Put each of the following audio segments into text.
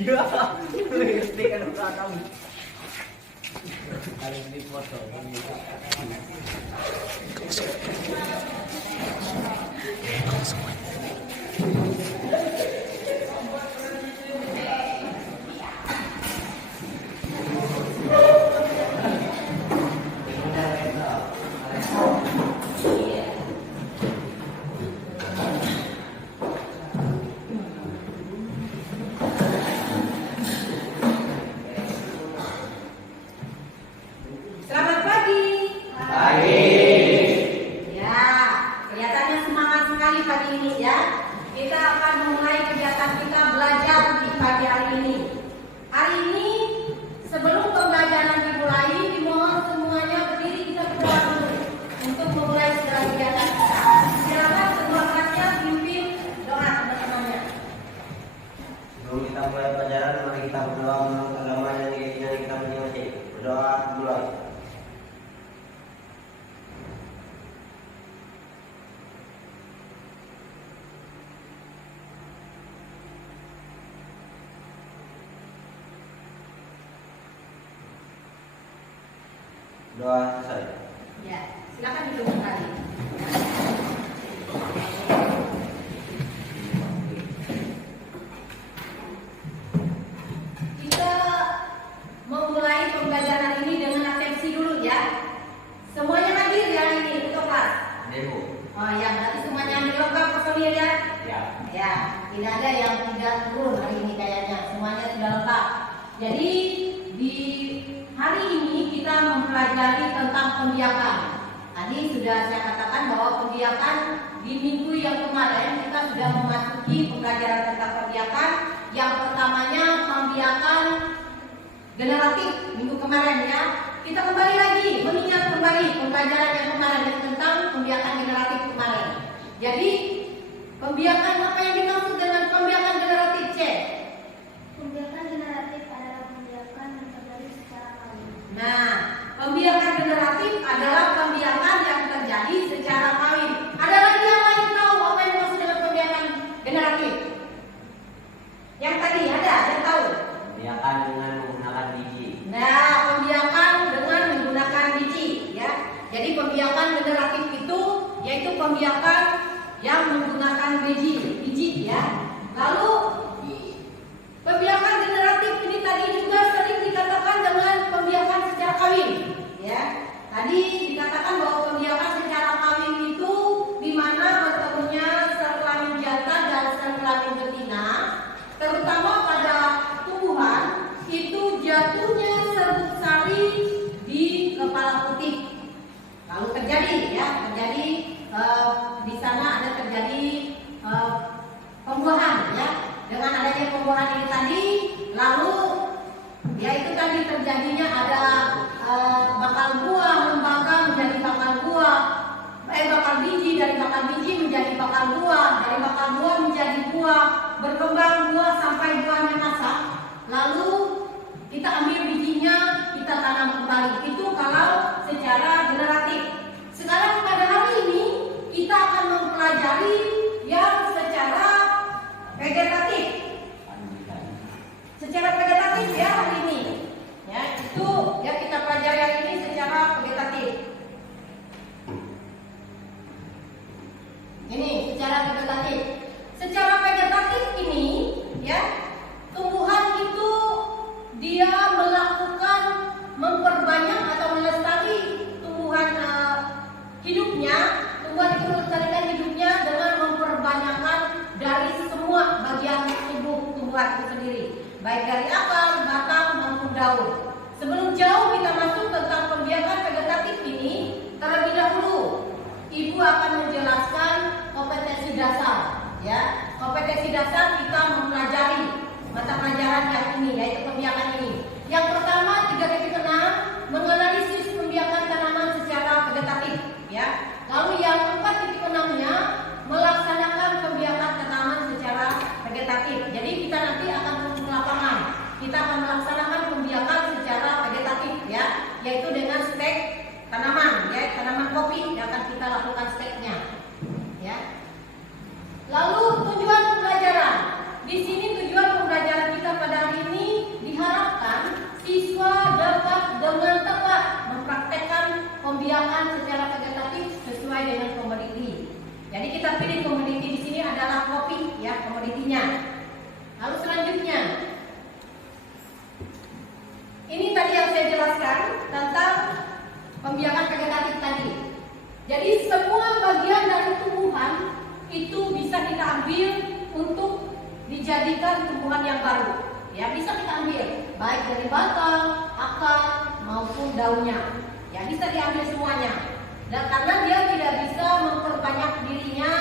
Iya, ngerti kan belakang. Kalau di foto. Selamat pagi. Pagi. Ya, kelihatannya semangat sekali pagi ini ya. Kita akan memulai kegiatan kita belajar di pagi hari ini. Hari ini sebelum pembelajaran dimulai, dimohon semuanya berdiri kita berdoa dulu untuk memulai segala kegiatan kita. Silakan semua kelasnya pimpin doa teman-temannya. Sebelum kita mulai pelajaran, mari kita berdoa menurut agama dan keyakinan kita masing-masing. Berdoa mulai. Doa selesai. Ya, silakan duduk kembali. Kita memulai pembelajaran ini dengan atensi dulu ya. Semuanya hadir ya ini untuk kelas. Demo. Oh ya, berarti semuanya hadir lengkap personil ya. Ya. Ya, tidak ada yang tidak turun hari ini kayaknya. Semuanya sudah lengkap. Jadi di hari ini kita mempelajari tentang pembiakan. Tadi sudah saya katakan bahwa pembiakan di minggu yang kemarin kita sudah memasuki pembelajaran tentang pembiakan. Yang pertamanya pembiakan generatif minggu kemarin ya. Kita kembali lagi mengingat kembali pembelajaran yang kemarin tentang pembiakan generatif kemarin. Jadi pembiakan apa yang dimaksud dengan pembiakan generatif, Cek? Pembiakan generatif adalah pembiakan yang terjadi secara alami. Nah, pembiakan generatif adalah pembiakan yang terjadi secara kawin. Ada lagi yang lain tahu apa yang dimaksud dengan pembiakan generatif? Yang tadi ada yang tahu? Biarkan dengan menggunakan biji. Nah, pembiakan dengan menggunakan biji, ya. Jadi pembiakan generatif itu yaitu pembiakan yang menggunakan biji, ya. Lalu pembiakan generatif ini tadi juga sering dikatakan dengan pembiakan secara kawin, ya. Tadi dikatakan bahwa pembiakan secara kawin itu di mana bertemunya sel kelamin jantan dan sel kelamin betina, terutama pada tumbuhan itu jatuhnya serbuk sari di kepala putih. Lalu terjadi di sana ada terjadi pembuahan ya. Dengan adanya pembuahan ini tadi, lalu yaitu tadi terjadinya ada bakal buah, lembaga menjadi bakal buah, bakal biji, dari bakal biji menjadi bakal buah, dari bakal buah menjadi buah, berkembang buah sampai buahnya masak. Lalu kita ambil bijinya, kita tanam kembali. Itu kalau secara generatif. Sekarang pada hari ini kita akan mempelajari yang secara vegetatif. Secara vegetatif ya hari ini. Ya, itu yang kita pelajari hari ini secara vegetatif. Ini secara vegetatif. Secara vegetatif ini ya, tumbuhan itu dia melakukan memperbanyak atau melestari tumbuhan hidupnya. Tumbuhan itu melestarikan hidupnya dengan memperbanyakkan dari semua bagian tubuh tumbuhan itu sendiri, baik dari akar, batang maupun daun. Sebelum jauh kita masuk tentang pembiakan vegetatif ini, terlebih dahulu Ibu akan menjelaskan kompetensi dasar. Ya, kompetensi dasar kita mempelajari mata pelajaran yang ini, yaitu pembiakan ini. Yang pertama 3.6 menganalisis pembiakan tanaman secara vegetatif. Ya, lalu yang 4.6-nya melaksanakan pembiakan tanaman secara vegetatif. Jadi kita nanti akan turun ke lapangan. Kita akan melaksanakan pembiakan secara vegetatif, ya, yaitu dengan stek tanaman, ya, tanaman kopi yang akan kita lakukan steknya. Ya. Lalu tujuan pembelajaran. Di sini tujuan pembelajaran kita pada hari dengan komoditi. Jadi kita pilih komoditi di sini adalah kopi, ya komoditinya. Lalu selanjutnya, ini tadi yang saya jelaskan tentang pembiakan vegetatif tadi. Jadi semua bagian dari tumbuhan itu bisa kita ambil untuk dijadikan tumbuhan yang baru. Ya bisa kita ambil, baik dari batang, akar maupun daunnya. Ya bisa diambil semuanya. Dan karena dia tidak bisa memperbanyak dirinya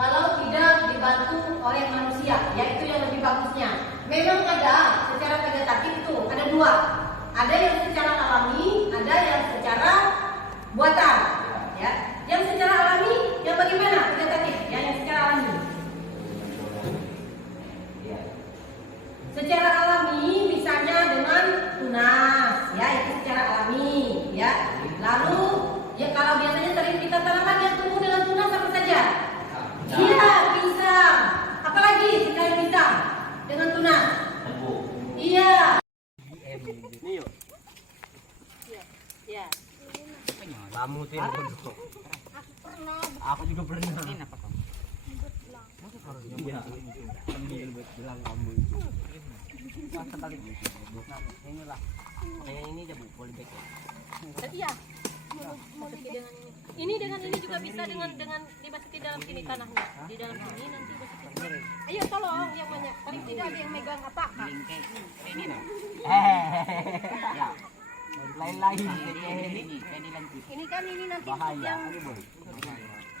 kalau tidak dibantu oleh manusia, yaitu yang lebih bagusnya. Memang ada secara vegetatif itu ada dua, ada yang secara alami, ada yang secara buatan. Ya, yang secara alami, yang bagaimana vegetatif? Ya, yang secara alami. Secara alami, misalnya dengan tunas, ya itu secara alami, ya. Lalu, ya kalau biasanya sering kita tanaman yang tumbuh dengan tunas apa saja? Iya, pisang. Apalagi selain pisang dengan tunas? Iya. Ya. Kamu tuh yang bodoh. Aku juga pernah. Ini apa kamu? Iya. Ambil buat bilang kamu itu. Pas balik inilah. Kayak ini aja Bu, polybag. Tapi ya. Ini dengan ini juga bisa dengan dimasukin dalam sini tanahnya. Di dalam sini nanti masukin. Ayo tolong yang banyak. Paling tidak ada yang megang apa? Ini nah. Ya. Lain-lain Ini kan ini nanti bahaya.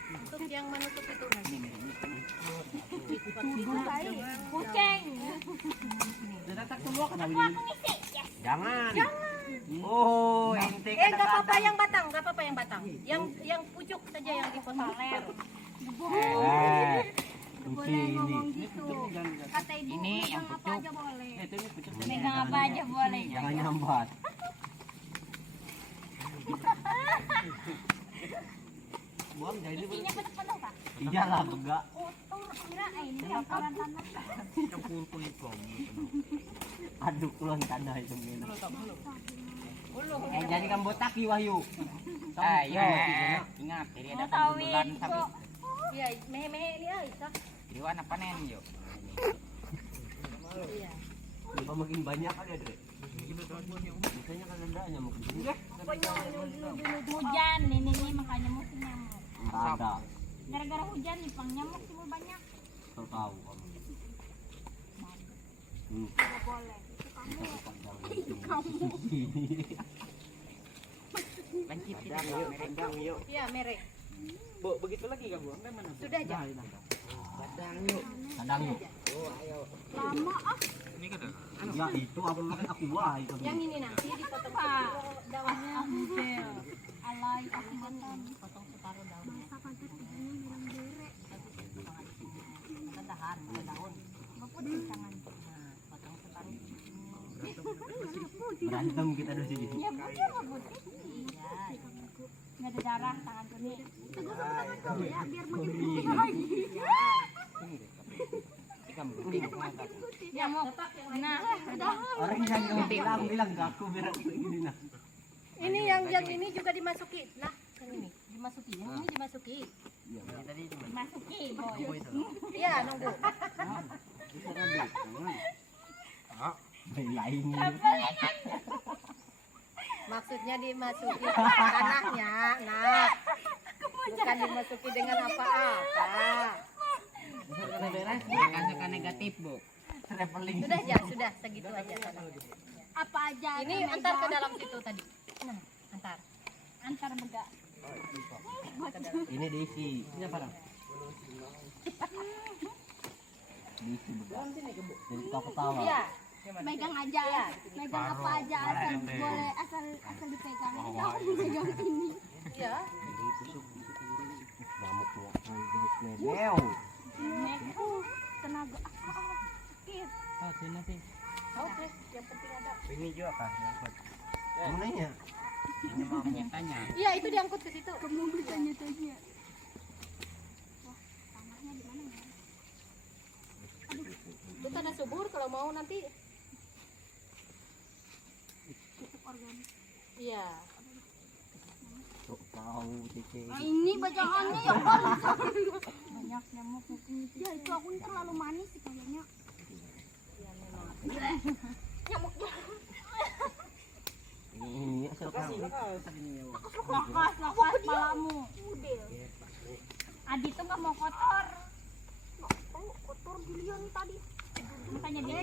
untuk yang menutup itu nanti. Kucing. Jangan. Oh, ente Gak apa-apa yang batang, gak apa-apa yang batang. Yang pucuk saja yang dipotong. Boleh ngomong gitu. Kata ibu, Ini yang megang apa pucuk. aja boleh. Megang apa aja boleh. Jangan nyambat. Buang jadi Isinya penuh-penuh Pak. iyalah enggak. Utuh kirain campuran tanah. Campur kulit kamu. Aduk luan tanah itu gini. Jadikan botak Wahyu. Ayo, ingat, jadi ada bulan sapi. Iya, mehe-mehe ini Isa. Jadi warna panen yuk. Iya. Coba makin banyak kali ada. Misalnya kan ada mungkin. Hujan ini makanya musim nyamuk. Ada. Gara-gara hujan nih pang nyamuk timbul banyak. Tahu kamu. Tidak boleh. Itu kamu. Lancip Padang yuk. Iya, merek. Bu, begitu lagi gak Bu? Sampai mana? Sudah aja. Padang yuk. Padang yuk. Lama ah. Ya itu apa makan aku wah itu. Yang ini nanti dipotong Pak. daunnya. Angel. Alay kasih mantan. Potong separuh daunnya. Masa pantai tiganya bilang derek. Tahan, daun. Bapak jangan. Potong separuh. Berantem kita di sini. Ya betul Bud. Iya. Nggak ada darah tangan kami. Teguh sama tangan kamu ya biar makin putih lagi. Nyamuk. Nah, udah. Orang yang bilang ke aku biar begini nah. Ini yang ini juga dimasuki. Nah, yang ini dimasuki. Yang ini dimasuki. Iya, tadi cuma. Masuki boy. Iya, nunggu. Lain. Maksudnya dimasuki tanahnya, nah. Bukan dimasuki dengan apa-apa. Bukan suka negatif Bu. Traveling. Sudah ya, sudah segitu aja. Apa aja? Ini antar ke dalam situ tadi. Nah, antar. Antar bega. Ini diisi. Ini apa dong? Diisi begal. Jadi ketawa. Iya. Megang aja. Megang apa aja asal boleh asal dipegang. Kamu megang ini. Iya. Nyamuknya guys nebel. Tenaga sakit. Oke, yang penting ada. Ini juga kan nyangkut. Kamu nanya. Ini mau tanya. Iya, itu diangkut ke situ. Kamu bertanya-tanya. Wah, tanahnya di mana ya? Itu tanah subur kalau mau nanti. Pupuk organik. Iya. Tuh tahu Nah, ini bacaannya ya kan. Banyak nyamuk ya itu aku terlalu manis sih kayaknya. Nyamuk Ini lakas malamu. Adi tuh nggak mau kotor. Kotor duluan tadi. Makanya dia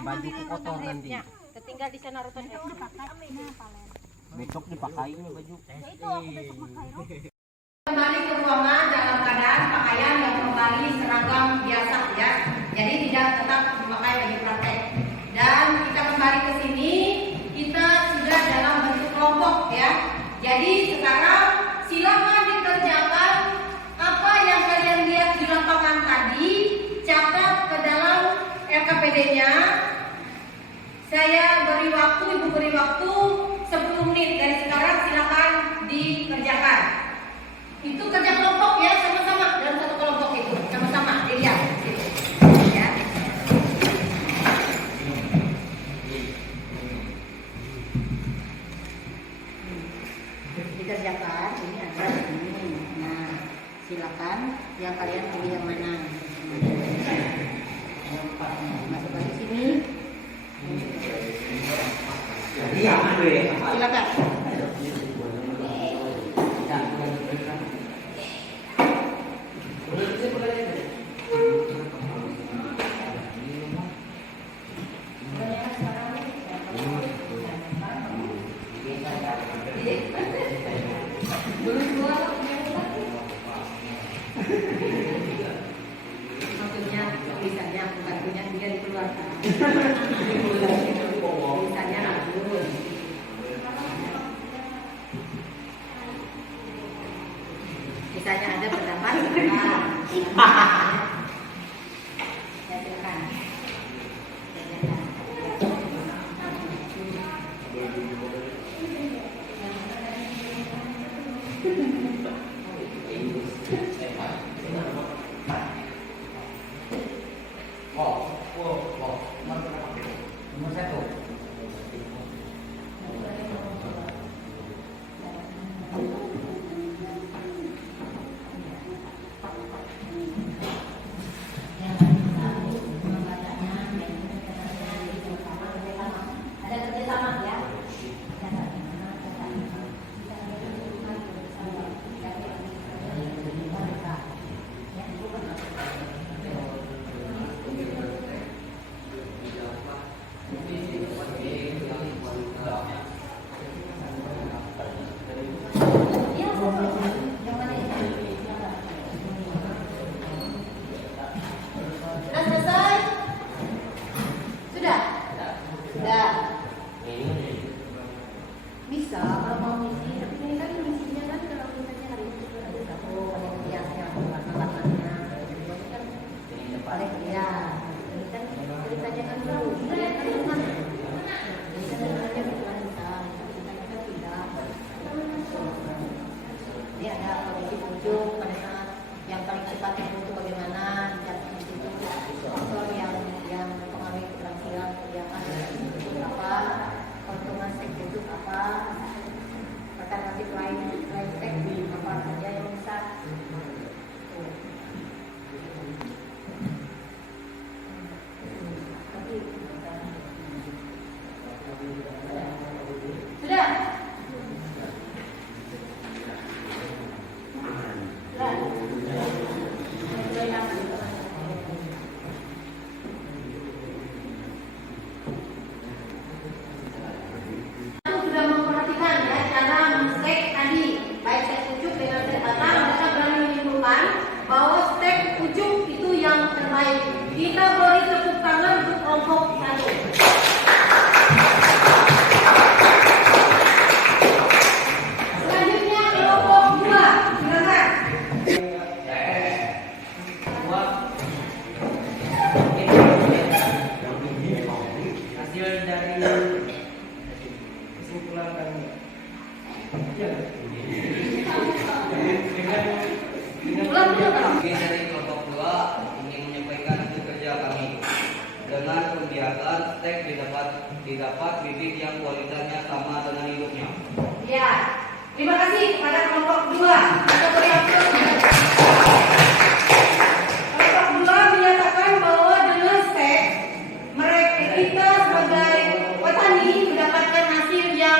baju kotor nanti. Ketinggal di sana rotan. udah pakai. Nah, palen. Besok dipakai ini baju. Ya itu aku besok pakai rok. Kembali ke ruangan dalam keadaan pakaian yang kembali seragam biasa ya. Jadi tidak tetap memakai baju praktek. Dan kita kembali ke sini, kita sudah dalam bentuk kelompok ya. Jadi sekarang silakan dikerjakan apa yang kalian lihat di lapangan tadi, catat ke dalam LKPD-nya. Saya beri waktu, Ibu beri waktu 10 menit dari sekarang, silakan dikerjakan. Itu kerja kelompok ya, sama-sama dalam satu kelompok itu, sama-sama dilihat gitu. Ya. Dikerjakan, ini ada ini. Nah, silakan yang kalian pilih yang mana. Masuk ke sini. Silakan. Maksudnya tulisannya bukan punya dia dikeluarkan. Tulisannya bagus. Misalnya ada pendapat. Ya silakan. Nomor 1. Sudah selesai? Sudah? Sudah. Bisa kalau mau misi, tapi ini kan misinya kan kalau misalnya hari ini ada satu ada hiasnya, warna-warnanya, kan paling ya. Ini kan ceritanya kan dulu, ini kan teman. Ini kan ceritanya bukan kita, ceritanya kan tidak. Ini ada kondisi ujung pada saat yang paling cepat itu bagaimana di situ faktor yang mempengaruhi keberhasilan kegiatan itu apa, keuntungan seks itu apa, alternatif lain seks apa saja yang bisa. Sudah. Sudah memperhatikan ya cara men-stek tadi, baik stek ujuk dengan stek batang, mereka berani menyimpulkan bahwa stek ujuk itu yang terbaik. Kita beri tepuk tangan untuk kelompok satu. Selanjutnya kelompok 2, silakan. Hasil dari kesimpulan kami. Kami dari kelompok 2 ingin menyampaikan hasil kerja kami. Dengan kegiatan stek didapat bibit yang kualitasnya sama dengan induknya. Ya, Terima kasih kepada kelompok 2. Kelompok 2 menyatakan bahwa dengan STEP mereka kita sebagai petani mendapatkan hasil yang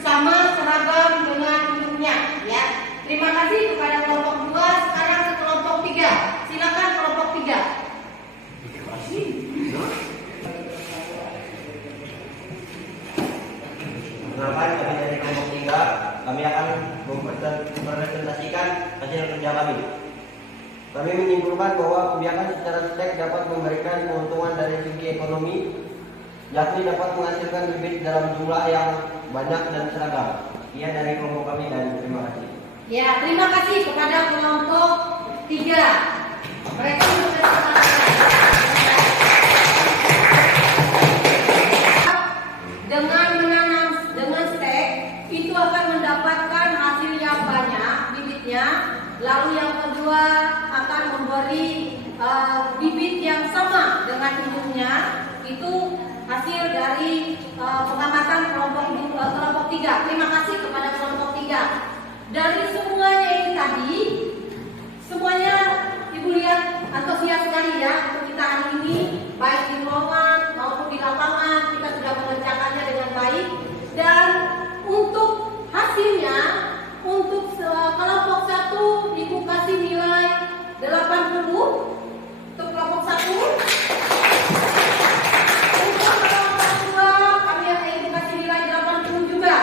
sama seragam dengan hidupnya. Ya, terima kasih kepada kelompok 2. Sekarang ke kelompok 3. Silakan kelompok 3. Perkenalkan, kami dari kelompok 3. Kami akan mempresentasikan hasil kerja kami. Kami menyimpulkan bahwa kebijakan secara STEP dapat memberikan keuntungan dari segi ekonomi, yakni dapat menghasilkan bibit dalam jumlah yang banyak dan seragam. Sekian dari kelompok kami dan terima kasih. Ya, terima kasih kepada kelompok 3. Mereka dengan menanam dengan STEP itu akan mendapatkan hasil yang banyak bibitnya. Lalu yang kedua akan memberi bibit yang sama dengan induknya. Itu hasil dari pengamatan kelompok 3. Terima kasih kepada kelompok 3. Dari semuanya ini tadi, semuanya Ibu lihat antusias sekali ya untuk kita hari ini, baik di ruangan maupun di lapangan kita sudah mengerjakannya dengan baik. Dan untuk hasilnya, untuk kelompok 1 Ibu kasih nilai 80 untuk kelompok 1. Untuk kelompok 2 kami akan Ibu kasih nilai 80 juga.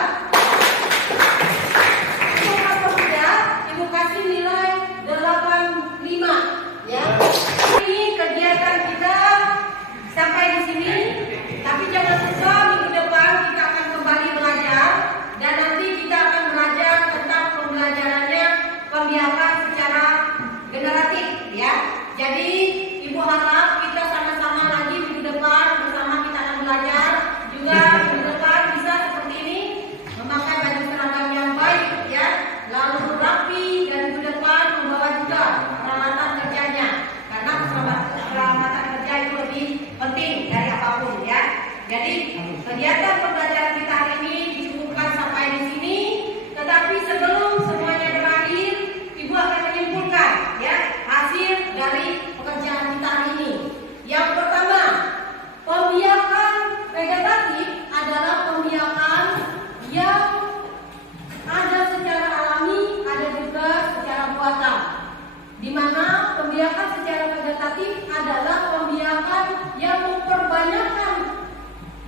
Untuk kelompok 3 Ibu kasih nilai 85 ya. Ini kegiatan kita sampai di sini. Tapi jangan lupa minggu depan kita akan kembali belajar dan nanti kita akan belajar tentang pembelajarannya pembiakan secara generatif ya. Jadi Ibu harap kita sama-sama lagi minggu depan bersama kita akan belajar juga minggu depan bisa seperti ini memakai baju seragam yang baik ya, lalu rapi dan minggu depan membawa juga peralatan kerjanya karena peralatan kerja itu lebih penting dari apapun ya. Jadi kegiatan pembelajaran kita hari ini dicukupkan sampai di sini. Tetapi sebelum semuanya berakhir, Ibu akan menyimpulkan ya hasil dari pekerjaan kita hari ini. Yang pertama, pembiakan vegetatif adalah pembiakan yang ada secara alami, ada juga secara buatan. Di mana pembiakan secara vegetatif adalah pembiakan yang memperbanyakkan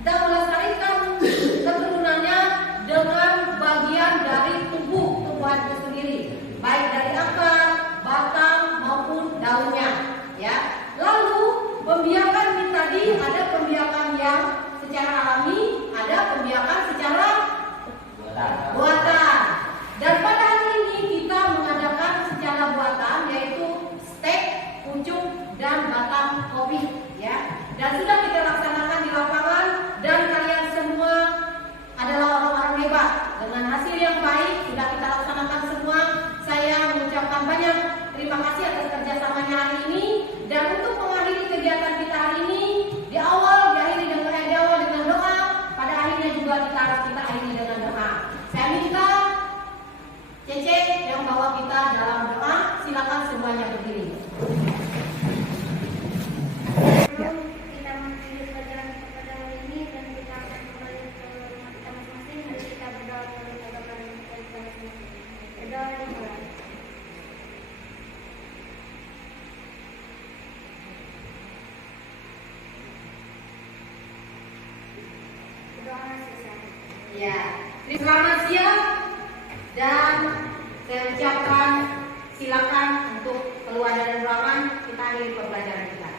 dan melestarikan keturunannya dengan bagian dari tumbuhan itu sendiri, baik dari akar, batang maupun daunnya. Ya. Lalu pembiakan ini tadi ada pembiakan yang secara alami, ada pembiakan secara buatan. Dan pada hari ini kita mengadakan secara buatan yaitu stek, pucuk dan batang kopi. Ya. Dan sudah kita laksanakan di lapangan dan kalian semua adalah orang-orang hebat. Dengan hasil yang baik sudah kita laksanakan semua. Saya mengucapkan banyak terima kasih atas kerjasamanya hari ini. Dan untuk mengakhiri kegiatan kita hari ini, di awal diakhiri dengan doa, pada akhirnya juga kita akhiri dengan doa. Saya minta Cece yang bawa kita dalam doa, silakan semuanya berdiri. Kita mengakhiri pelajaran pada hari ini dan kita akan kembali ke rumah kita masing-masing dan kita berdoa kepada kita masing-masing. Berdoa dimulai. Berdoa selesai. Ya, selamat siang dan saya ucapkan silakan untuk keluar dari ruangan, kita akhiri pembelajaran kita.